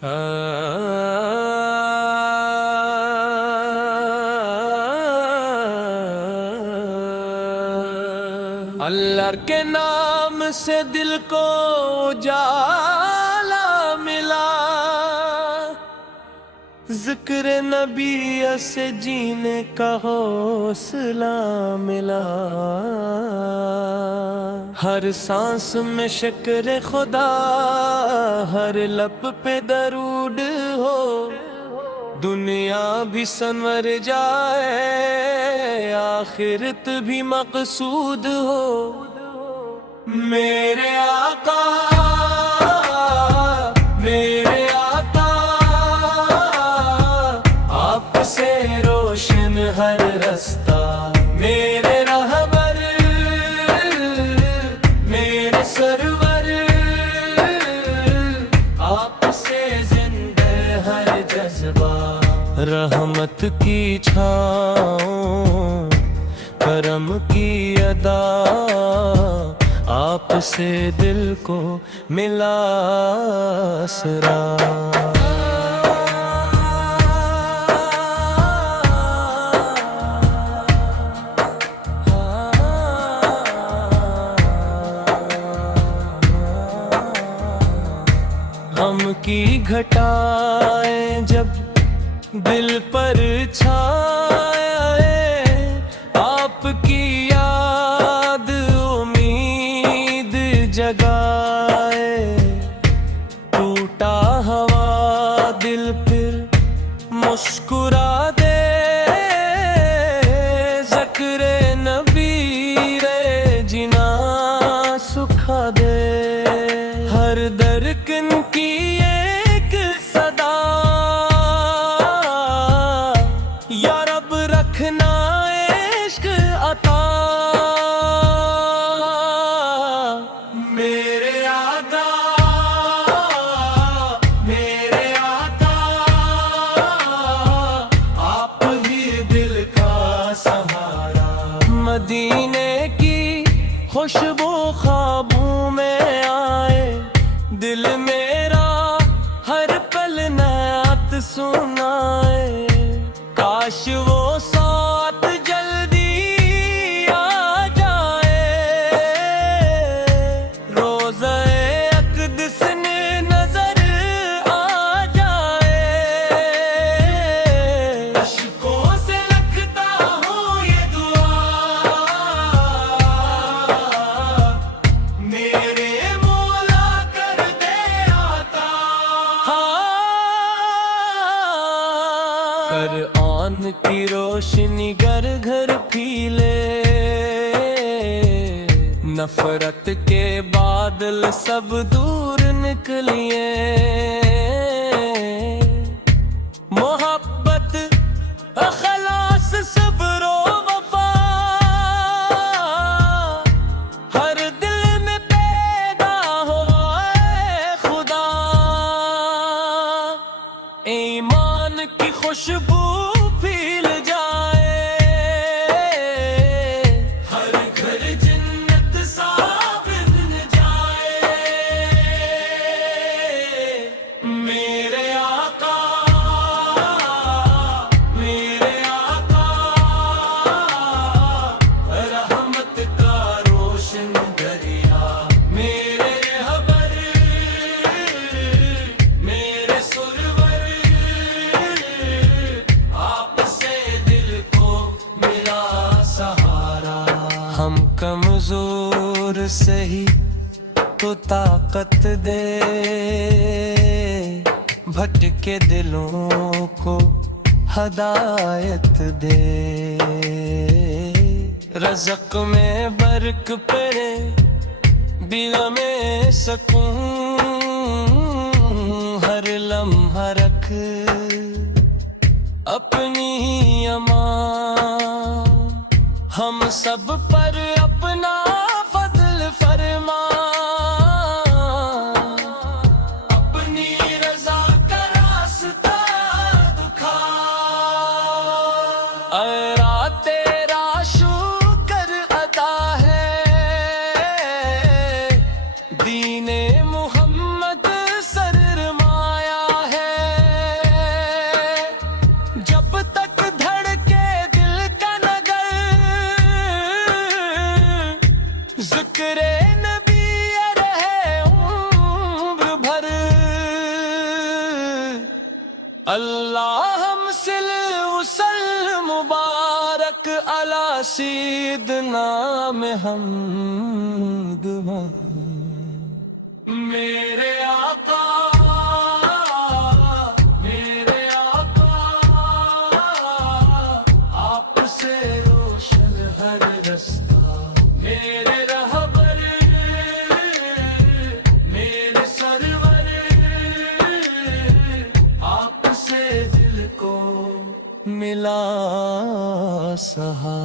اللہ کے نام سے دل کو اجالا ملا، ذکر نبی سے جینے کا حوصلہ ملا، ہر سانس میں شکر خدا، ہر لب پہ درود ہو، دنیا بھی سنور جائے، آخرت بھی مقصود ہو۔ میرے آقا میرے آقا، آپ سے روشن ہر رستہ، میرے رہبر میرے سرور، آپ سے زندہ ہر جذبہ، رحمت کی چھاؤں کرم کی ادا، آپ سے دل کو ملا آسرا۔ غم کی گھٹائیں جب دل پر چھائے، آپ کی یاد امید جگائے، ٹوٹا ہوا دل پھر مسکرا دے، ذکر نبی رے جنا سکھا دے، ہر درکن کی ایک صدا، یا رب رکھنا عشق عطا۔ میرے آقا میرے آقا، آپ ہی دل کا سہارا، مدینے کی خوشبو خوابوں میں آئے، دل میرا ہر پل نعت سنائے، کاش وہ ساتھ جلدی آ جائے، روزہ اقدس میں نظر آ جائے، اشکوں سے لکھتا ہوں یہ دعا، میرے مولا کر دے عطا۔ قرآن کی روشنی گھر گھر پھیلے، نفرت کے بادل سب دور نکلیے، محبت اخلاص صبر و وفا، ہر دل میں پیدا ہو اے خدا، ایمان کی خوشبو پھیل جائے، ہر گھر جنت سا بن جائے، میرے آقا میرے آقا، رحمت کا روشن دریا، میرے رہبر میرے سرور، آپ سے دل کو ملا سہارا، ہم کمزور سے ہی تو طاقت دے، بھٹکے دلوں کو ہدایت دے، رزق میں برک پڑے بلا میں سکون، ہر لمحہ رکھ اپنی امان، ہم سب پر اپنا فضل فرما، اپنی رضا کا راستہ دکھا، اے تیرا شکر ادا ہے، دین محمد سرمایہ ہے، اللہم صل وسلم مبارک علی سیدنا محمد میرے آقا میرے آقا آپ سے روشن ہر رستہ میرے رہبر میرے سرور آپ سے دل کو ملا سہارا